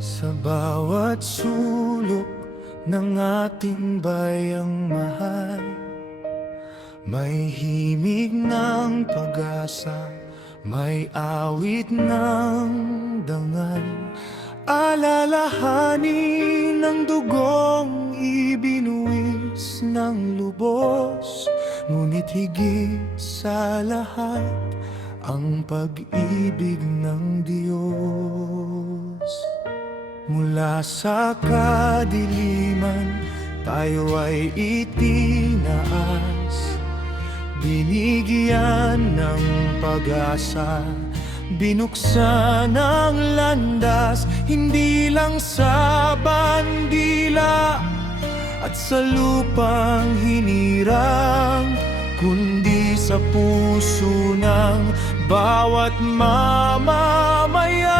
Sa bawat sulok ng ating bayang mahal, may himig ng pag-asa, may awit ng dangal. Alalahanin ng dugong ibinuwis ng lubos, ngunit higit sa lahat ang pag-ibig ng Diyos. Mula sa kadiliman, tayo ay itinaas, binigyan ng pag-asa, binuksan ang landas, hindi lang sa bandila at sa lupang hinirang, kundi sa puso ng bawat mamamayan.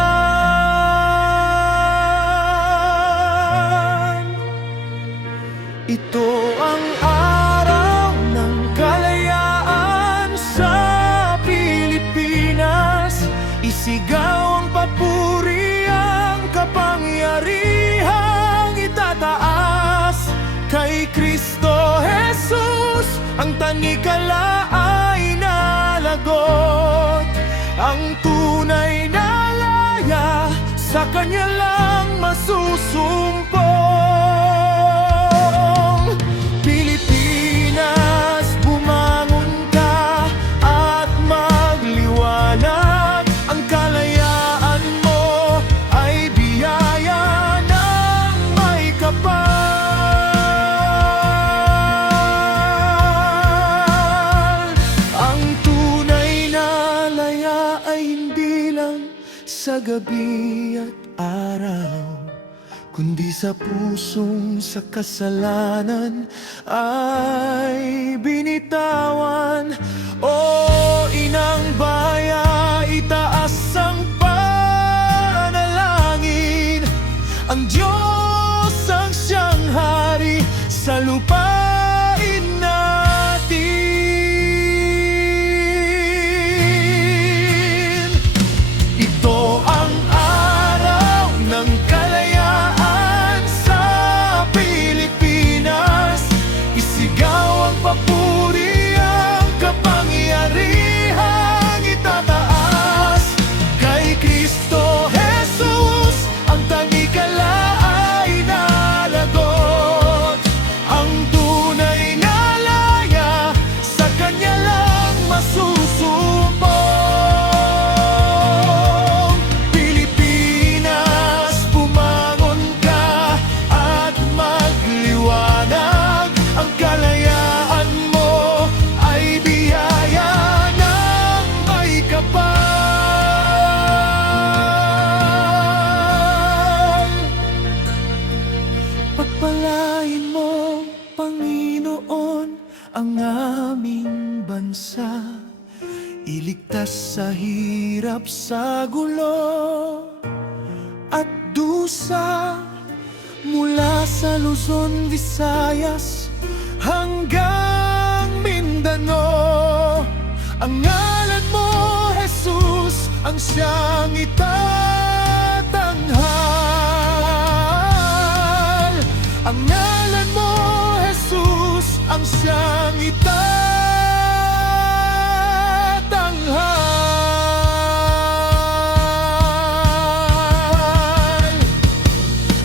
Ito ang araw ng kalayaan sa Pilipinas. Isigaw ang papuri, ang kapangyarihang itataas. Kay Kristo Jesus, ang tanikala ay nalagot. Ang tunay na laya, sa Kanya lang masusumpong. Pilipinas, bumangon ka at magliwanag. Ang kalayaan mo ay biyaya ng may kapal. Ang tunay na laya ay hindi lang sa gabi at araw, kundi sa pusong sa kasalanan ay binitawan. O Inang Baya, itaas ang panalangin. Ang Diyos ang siyang hari sa lupain natin. Ito ang araw ng kalayaan sa Pilipinas. Isigaw ang papuri, ang kapangyarihang itataas. Kay Kristo Jesus, ang tanikala ay nalagot. Ang tunay na laya, sa Kanya lang masusumpong. Pilipinas, bumangon ka at magliwanag. Ang kalayaan mo ay biyaya ng may kapal. Pagpalain mo, Panginoon, ang aming bansa. Iligtas sa hirap, sa gulo at dusa. Mula sa Luzon, Visayas hanggang Mindanao, ang ngalan mo, Jesus, ang siyang itatanghal. Ang ngalan mo, Jesus, ang siyang itatanghal.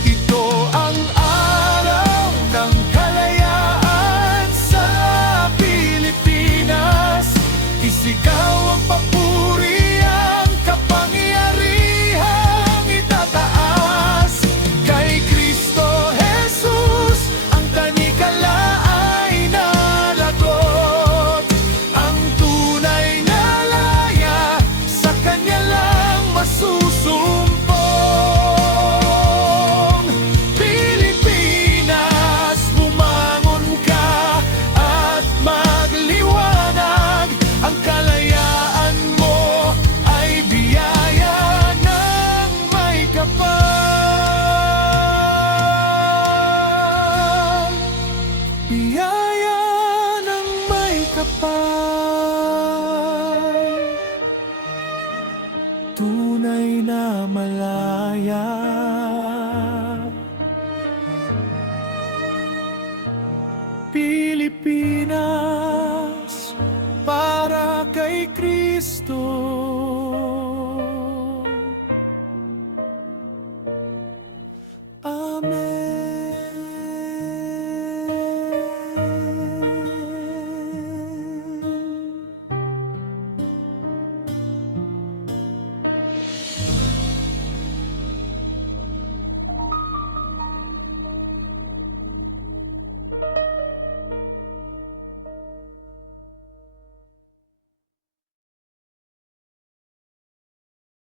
Ito ang araw ng kalayaan sa Pilipinas. Isigaw ang papuri, ang kapangyarihang itataas. Kay Kristo Jesus, ang tanikala ay nalagot. tunay na malaya. Pilipinas,